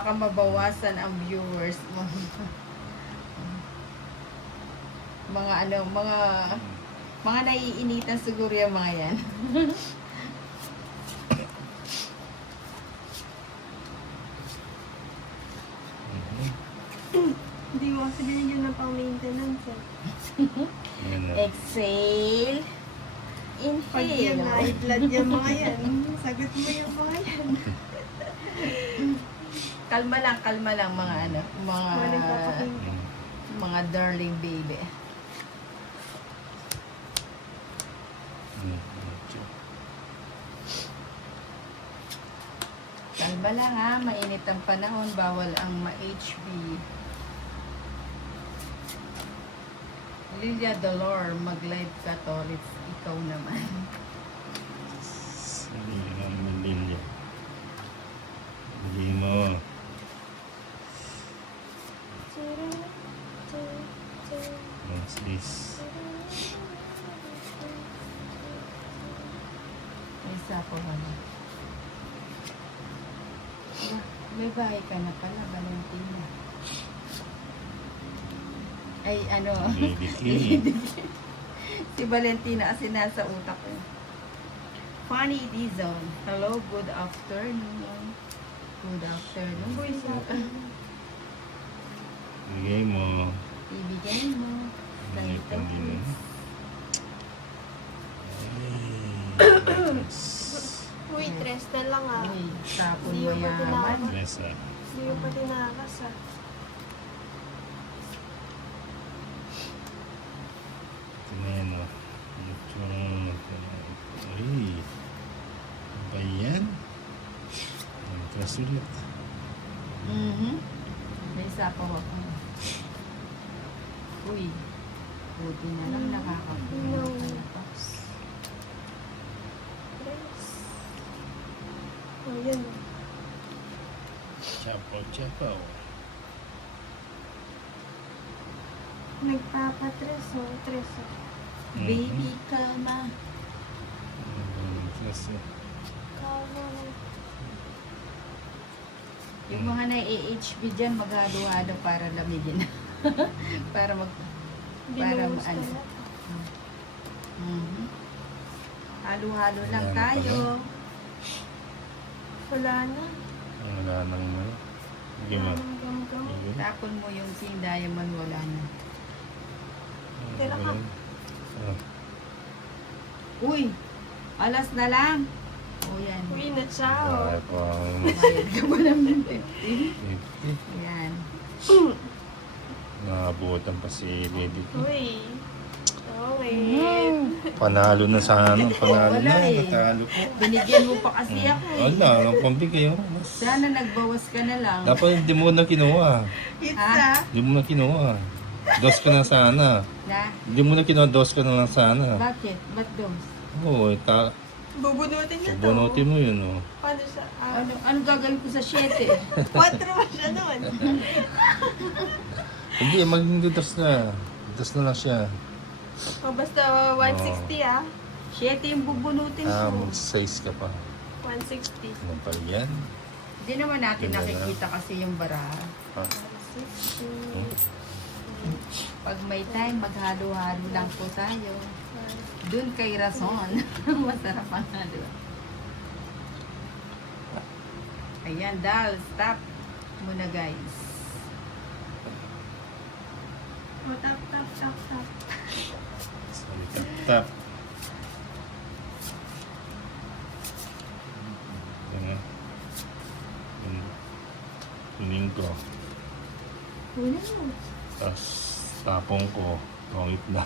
Baka mabawasan ang viewers mo. Mga ano, mga naiinitan siguro yung mga yan. Hindi mo kasi binigyan ng pang-maintenance eh. Yan na. Exhale. Pag yan, Inhale. high blood yung mga yan. Sagot mo yung mga yan. Kalma lang mga ano, Mga nagpapakinggan. mga darling baby. Kalma lang ha, mainit ang panahon, bawal ang ma-HB. Lilia Dolor, mag-live ka Torits, ikaw naman. Sabi nga Lilia. Bili mo. What's this? Isa po ano. May bahay ka na pala, Valentina. Ay, ano, Baby key. si Valentina kasi nasa utak ko. Funny Dizon. Hello, good afternoon. Good afternoon. Uy, sa akin. Bigay mo. Ibigay mo. Bigay Ganito. pa din. Uy, tres na lang ah. Uy, sapon Hindi mo yung yaman. Mesa. Hindi mo pa tinakas ah. Ito na yan o. Uy. Ano ba yan? Matras ulit. May sapaw ako. Uy, buti na lang nakakapunin No. ka na pa. Tres. Oh, yan. Chapaw. Nagpapatres oh. Tres oh. Baby, kalma. Matras o. Kama na. Yung mga na-AHB dyan, maghalo-halo para lamigin. para mag... Para Binuhos ka ano. na. Mhm. Halo-halo lang Wala na tayo. Wala na. Wala nang mo. Sige mo. Wala nang gam-gam. Sige. Tapon mo yung sing diamond, wala na. Tira ka. Oh. Uy! Alas na lang. O yan. Uy, na ciao. Ay, pang Bayad ka ba ng 50? 50. Yan. Nakabutan pa si baby ko. Uy. Okay. Panalo na sana. Panalo Wala na. eh. Natalo ko. Binigyan mo pa kasi ako eh. Wala. Ang pambigay oh. Sana nagbawas ka na lang. Dapat hindi mo na kinuha. Pizza. Hindi mo na kinuha. Dos ka na sana. Na? Hindi mo na kinuha. Dos ka na lang sana. Bakit? Ba't dos? Oo. Bubunutin niya to. Bunutin mo yun oh. Paano siya? Ano gagawin ko sa 7? 4 ba siya nun? Hindi. Maging dos na. Dos na lang siya. O basta 160 ah. 7 yung bubunutin ko. Mag-size ka pa. 160. Ano pa yan? Hindi naman natin Yun na nakikita kasi yung baraha. Ah. 160. Pag may time, maghalo-halo lang po tayo. Doon kay Rason. Masarap ang halo. Ayan, Dal. Stop muna, guys. O, tap, tap, tap, tap. Sorry, tap. Yan. Kunin ko. Wala mo. Tapos tapong ko. Pangit na.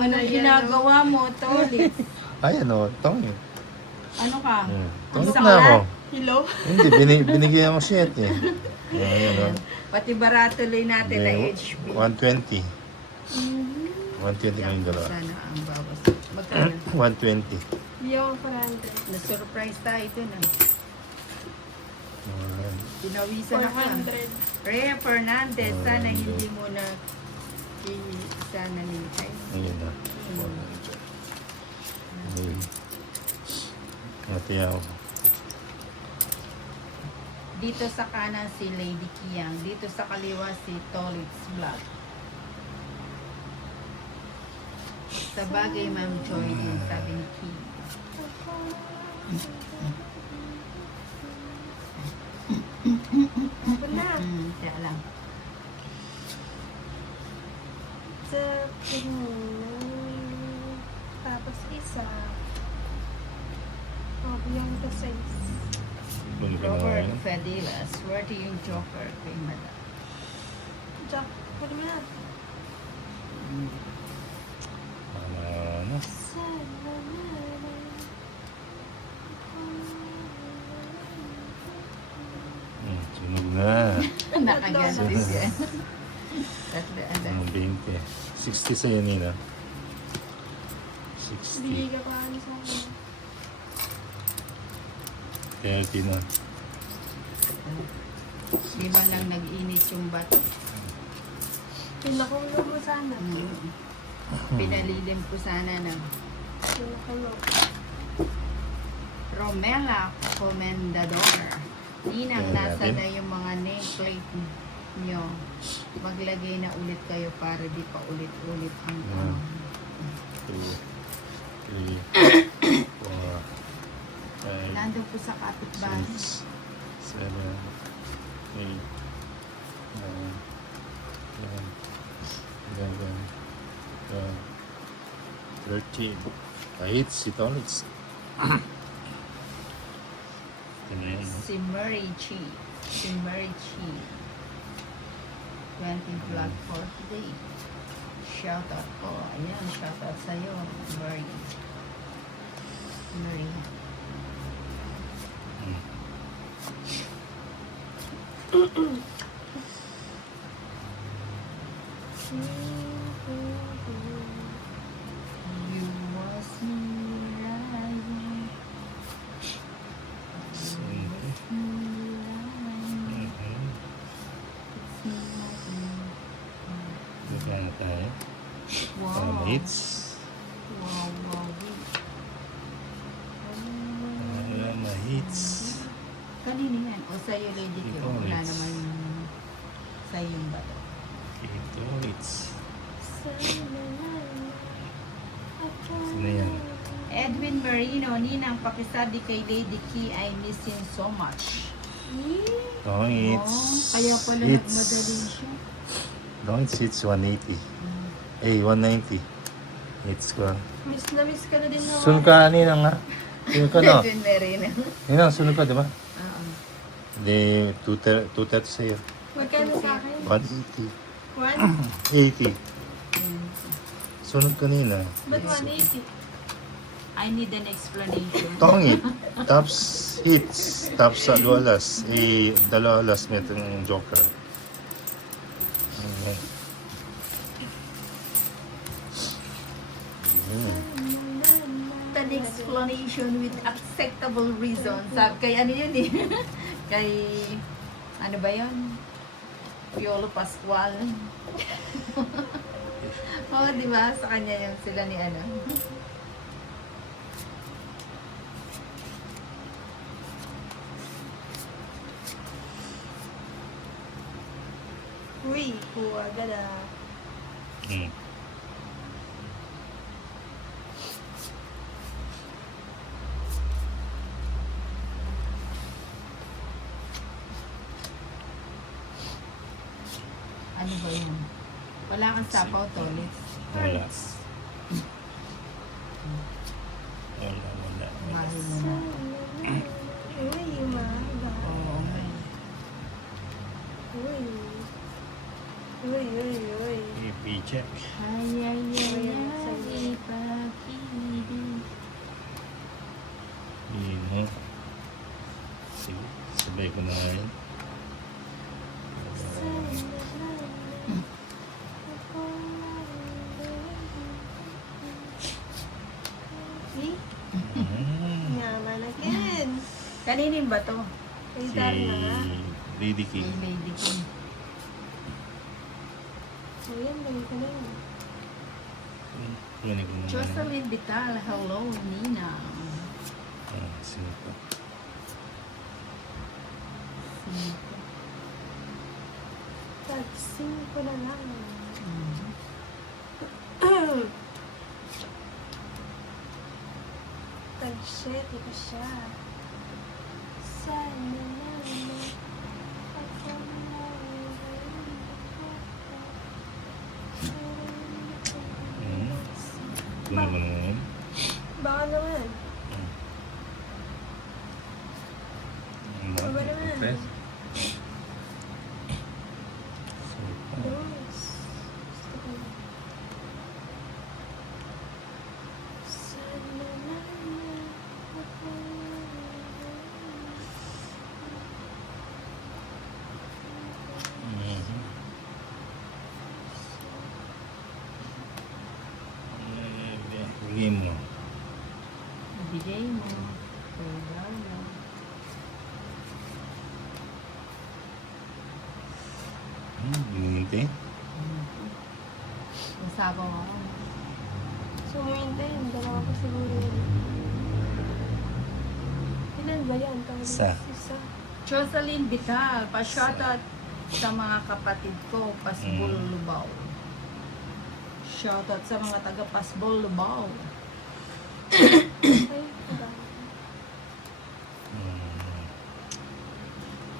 Ano ginagawa mo, Tolit? Ay, ano? Tong eh. Ano ka? Tungit Ang na ako. Hello? Hindi, binigyan mo siya eh. Ayan, Pati baratuloy natin na HP. 120. 120 kayong dalawa. Sana ang bawas. Magkano? 120. Yung 400. Na-surprise tayo dun ah. Alright. Pinawisan ako ah. 400. Rhea Fernandez, sana hindi mo na sana nilitay. Ayun na. Ayun. Ate ako. Dito sa kanan si Lady Kiang. Dito sa kaliwa si Tolitz Vlog. Sa bagay, Ma'am Joy din, sabi ni Kim. Ako na. Kaya lang. Sa tapos isa. Oh, bigyan ko 6. Balik ka na Robert ngayon. Fadila, swerte yung Joker kay Madam. Jack, pwede mo na. Ano? Sunog na. Nakagantis yan. Tatlo, Ang 20. 60 sa'yo, Nina. 60. Bigay ka pa ano sa akin. 30 na. Di ba lang nag-init yung bat? Pinakulo mo sana. Pinalilim ko sana ng Pinakulo. Romela Comendador. Ninang, Ayan nasa natin. na yung mga nameplate nyo. Maglagay na ulit kayo para di pa ulit-ulit ang Yeah. 2, 3, 4, 5, nandun po sa kapitbahay. 6, 7, 8, 9, 10, 11, 12, 13. Kahit si Tolitz. Ito na yan. no? Si Murray Chi. Si Murray Chi. 20 vlog for today. Shoutout po. Ayan, shoutout sa'yo, Murray. Murray. Mm. You was me right. Siyempre. Dito na tayo. Wow. Hits. Wow, wow. Wala na hits. Kanino yan? O sa'yo, Lady Q? Ito, Wala it's- naman sa'yo yung bato. Ito, hits. Sino yan? Edwin Marino, Ninang, pakisabi kay Lady Key, I miss him so much. Ito, hits. Kaya pala Hits. nagmadali siya. Ito, hits 180. Eh, 190. Hits ko. Miss na miss ka na din naman. Sunod ka, Nina nga. Sunod ka, no? Edwin Marino. Nina, sunod ka, di ba? Oo. Hindi, 230 sa'yo. Magkano sa akin? 180. 1? 80. Sunod kanina. Ba't 180? I need an explanation. Tongit. Tops hits. Tops sa dualas. Eh, dalawa alas may itong Joker. Okay. An explanation with acceptable reason. Sabi, kay ano yun eh? Kay, ano ba yun? Piolo Pascual. Oo, di ba? Sa kanya yung sila ni ano. Uy, kuha agad ah. Hmm. Ano ba yun? Wala kang sapaw, Tolit. Wala. Wala, wala. Mahal mo na. Uy, umaga. Oo, may. Uy. Uy, uy, uy. I-check. Ay, ay, ay, ay, ipag-ibig. Yun, no? Sige, sabay ko na ngayon. See? Hmm. Yaman again. Kaninin ba to? Ay, Si dahil na nga. Lady Kay King. Lady King. So yan, dahil ka na yun. Kunin ko muna. Jocelyn Vital, hello, Nina. Ah, sino to? Tag-sing ko na lang. Tag-shit, ito siya. Sana naman ako Kunin mo naman. Baka naman. Baka naman. Press. Dos. Sana naman ako Bigay mo. Bigay mo. Regalo. Hindi. Masabaw ako. Sumintay, dalawa pa siguro yun. Ilan ba yan? Isa. Isa. Jocelyn Vital, pa-shoutout sa mga kapatid ko, Pasbol Lubao. Shoutout sa mga taga Pasbol Lubao. Ay, iba.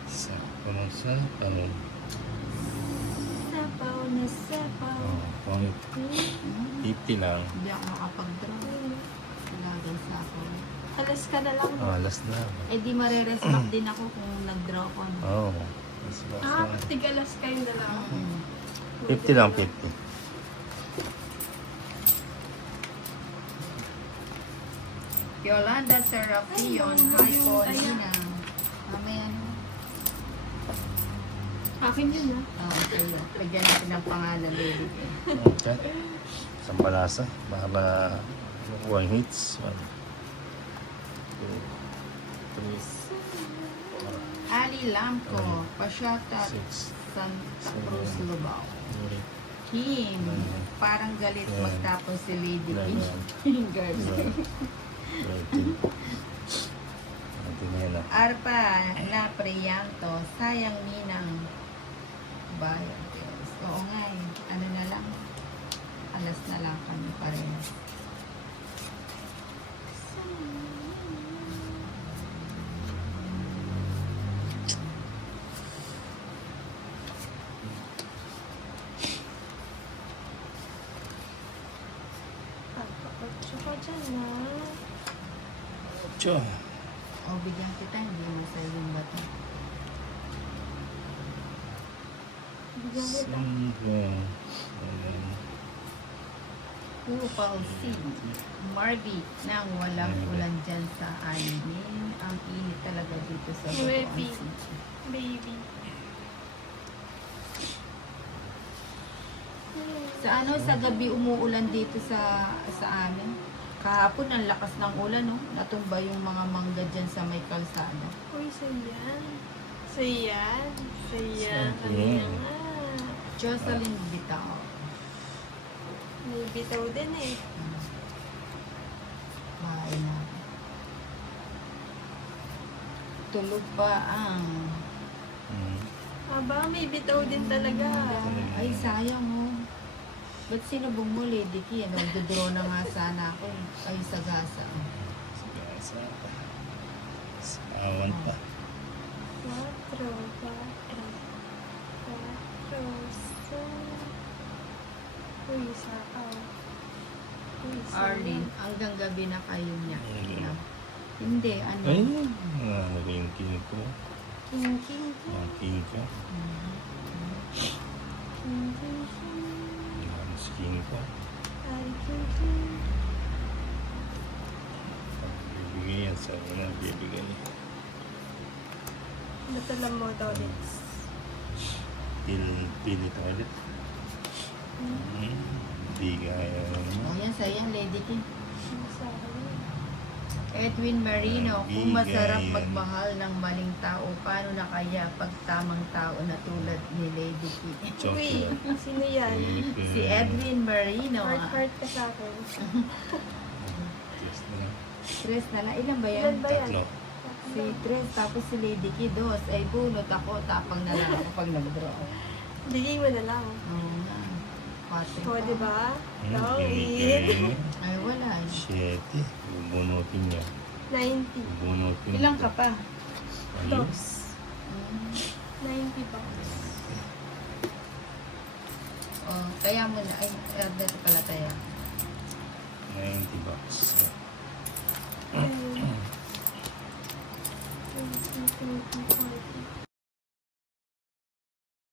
Sa ano sa ano? Sapaw na sapaw. Pangit. 50 lang. Hindi ako makapag-draw. Lagay sa ako. Alas ka na lang. Last na. Eh di marerespect din ako kung nag-draw ko. Oo. Last na. Tigalas kayo na lang. 50 lang, 50. Yolanda Serapion, hi po, Nina. Mamaya na. Akin yun, ha? Okay, lagyan natin ng pangalan, baby. Okay. Isang balasa. Para 1 hits. 1, 2, 3, Ali Lamco, pa-shoutout 6, Santa Cruz, Lubao. 8, Kim, parang galit Yeah. magtapos si Lady Yeah, P. yeah. Girls. 13. Natin na yan ah. Arpa na Priyanto, sayang ninang bayan. Oo nga eh, ano na lang, alas na lang kami parehas. Pagpapatso ka dyan, ha? Tiyo. O, bigyan kita, hindi mo sa yung bato. Bigyan kita. Upal C. Marby, nang walang ulan dyan sa Alinin. Ang init talaga dito sa Baby. Butuan City. Baby. Sa ano, sa gabi umuulan dito sa amin. Kahapon ang lakas ng ulan, no? Natumba yung mga mangga dyan sa may kalsada. Uy, sayan. Sayan. Sayan. Sayan. Kanina nga. Jocelyn Bitao. May bitaw din eh. Bahay na. Tulog pa ang... Aba, may bitaw din talaga. Ay, sayang oh. Ba't sinubong mo, Lady Key? Ano, magdodraw na nga sana ako. Ay, sagasa. Sigasa. Awan pa. 4, 4, 5. Uy, sakaw. Uy, Arlene, hanggang gabi na kayo niya. Hindi, ano? Ay, yung king ko. King, king, king. Ang king ko. King, king, king. Ang king ko. Ay, king, king. Bibigay yan sa una. Bibigay. Ba't alam mo daw ulit? Pili ulit. Bigay. O, yan, sayang, Lady Key. Masarap. Edwin Marino, kung masarap Bigay. magmahal ng maling tao, paano na kaya pag tamang tao na tulad ni Lady Key? Uy, Chocolate. sino yan? Si Edwin Marino. Heart, heart ka sa akin. Yes na lang. Stress na lang. Ilan ba yan? Ilan ba yan? Tatlo. Tatlo. Si Tres, tapos si Lady Kidos, ay bunot ako, tapang na lang ako pag nag-draw. Bigay mo na lang. Oo nga. Pati O, pa. diba? Long Pinigay. Ay, wala. 7. Bubunutin niya. 90. Bubunutin. Ilang ka pa? Ayun. Dos. 90 bucks. Oh, kaya mo na. Ay, dito pala tayo. 90 bucks.